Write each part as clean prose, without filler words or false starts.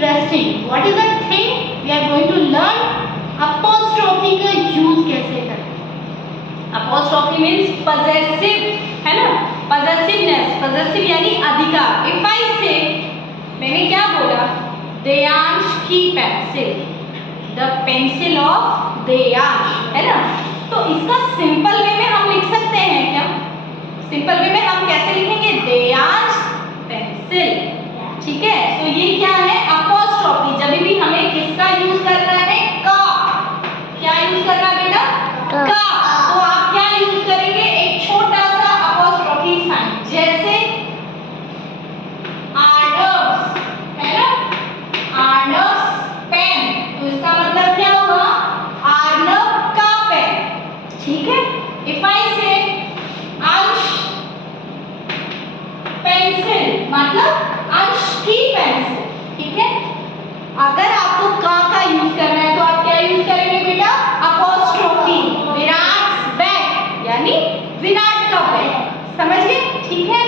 Interesting. What is the thing we are going to learn apostrophe का use कैसे करें। Apostrophe means possessive, है ना, पजेसिवनेस, पजेसिव यानी अधिकार। इफ आई से, मैंने क्या बोला, देयांश की पेंसिल, द पेंसिल ऑफ देयांश, है ना। तो इसका सिंपल वे में हम लिख सकते हैं क्या? सिंपल वे में हम कैसे लिखेंगे? देयांश पेंसिल, ठीक है। तो ये क्या है? अपॉस्ट्रोफी। जब भी हमें किसका यूज करना है? का। क्या यूज करना है बेटा? का। तो आप क्या यूज करेंगे? एक छोटा सा अपॉस्ट्रोफी साइन, जैसे आर्डर्स, है ना, आर्डर्स पेन। तो इसका मतलब क्या होगा? आर्नव का पेन, ठीक है। इफ आई से अंश पेंसिल, मतलब अंश की पेंसिल, ठीक है। अगर आपको का यूज करना है तो आप क्या यूज करेंगे बेटा? अपॉस्ट्रोफी। विराट बैग यानी विराट का बैग, समझ गए? ठीक है।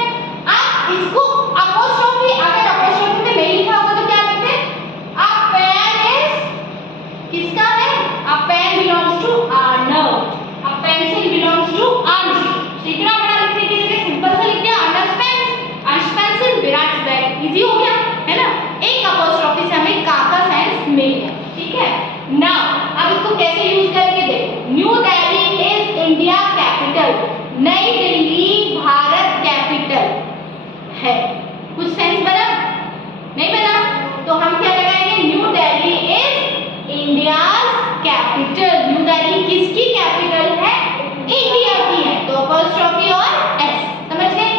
आप इसको अपॉस्ट्रोफी, अगर अपॉस्ट्रोफी में नहीं लिखा होगा तो क्या लिखते हैं? अ पेन इज किसका है? A pen belongs to Arnav, a pencil belongs to Ansh. इतना बड़ा लिखने की जगह सिंपल से लिख दिया अर्नव पेन, अंश पेंसिल, विराट बैग। इजी हो गया, है ना। एक अपॉस्ट्रोफी से हमें का सेंस मिल गया, ठीक है। नाउ अब इसको कैसे यूज करेंगे देखो। New Delhi is India capital, नई दिल्ली भारत कैपिटल है। कुछ सेंस बना? नहीं बना? तो हम क्या लगाएंगे? New Delhi is India's capital. New Delhi किसकी कैपिटल है? इंडिया की है। तो अपॉस्ट्रोफी और एस, समझ गए?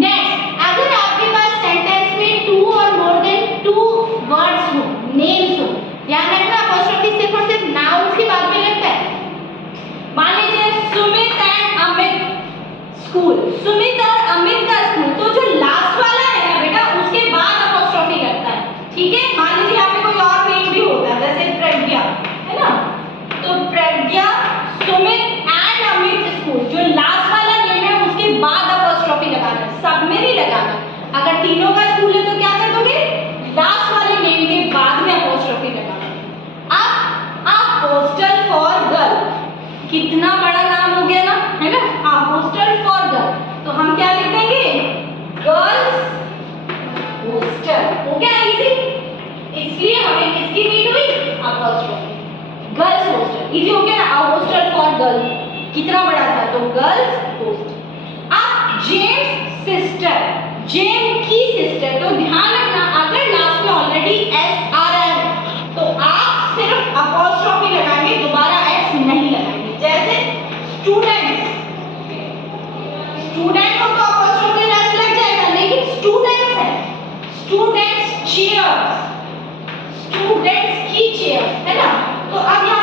नेक्स्ट, अगर आपके पास सेंटेंस में टू और मोर देन टू वर्ड्स हो, नेम्स हो, ध्यान रखना अपॉस्ट्रोफी सिर्फ और सिर्फ नाउन्स की बात में लगता है। मान लीजिए सुमित एंड अमित स्कूल, सुमित और अमित का स्कूल, तो जो लास्ट वाला है ना बेटा, उसके बाद अपॉस्ट्रोफी लगता है, ठीक है। मान लीजिए यहाँ पे कोई और नेम भी होता है, जैसे प्रज्ञा, है ना। तो प्रज्ञा, सुमित एंड अमित स्कूल, जो लास्ट वाला नेम है उसके बाद अपॉस्ट्रोफी लगाना है, सब में नहीं लगाना। अगर तीनों का स्कूल है तो क्या कर दोगे? लास्ट वाले नेम के बाद में अपॉस्ट्रोफी लगाना। अब अ हॉस्टल फॉर गर्ल, कितना बड़ा नाम हो गया ना, है ना, अ हॉस्टल फॉर गर्ल। तो हम क्या लिख देंगे? Girls hostel. हो गया इजी। इसलिए हमें किसकी नीड हुई? अपॉस्ट्रोफी। गर्ल्स हॉस्टल, इजी हो गया ना। अ हॉस्टल फॉर गर्ल कितना बड़ा था, तो गर्ल्स हॉस्टल। अब जेम्स सिस्टर, जेम की सिस्टर, तो ध्यान रखना अगर लास्ट में ऑलरेडी एस आ रहा है तो आप सिर्फ अपॉस्ट्रोफी लगाएंगे, दोबारा एस नहीं लगाएंगे। जैसे स्टूडेंट्स, स्टूडेंट को तो अपॉस्ट्रोफी एस लग जाएगा, लेकिन स्टूडेंट्स है, स्टूडेंट्स चेयर्स, स्टूडेंट्स की चेयर्स, है ना। तो अब यहाँ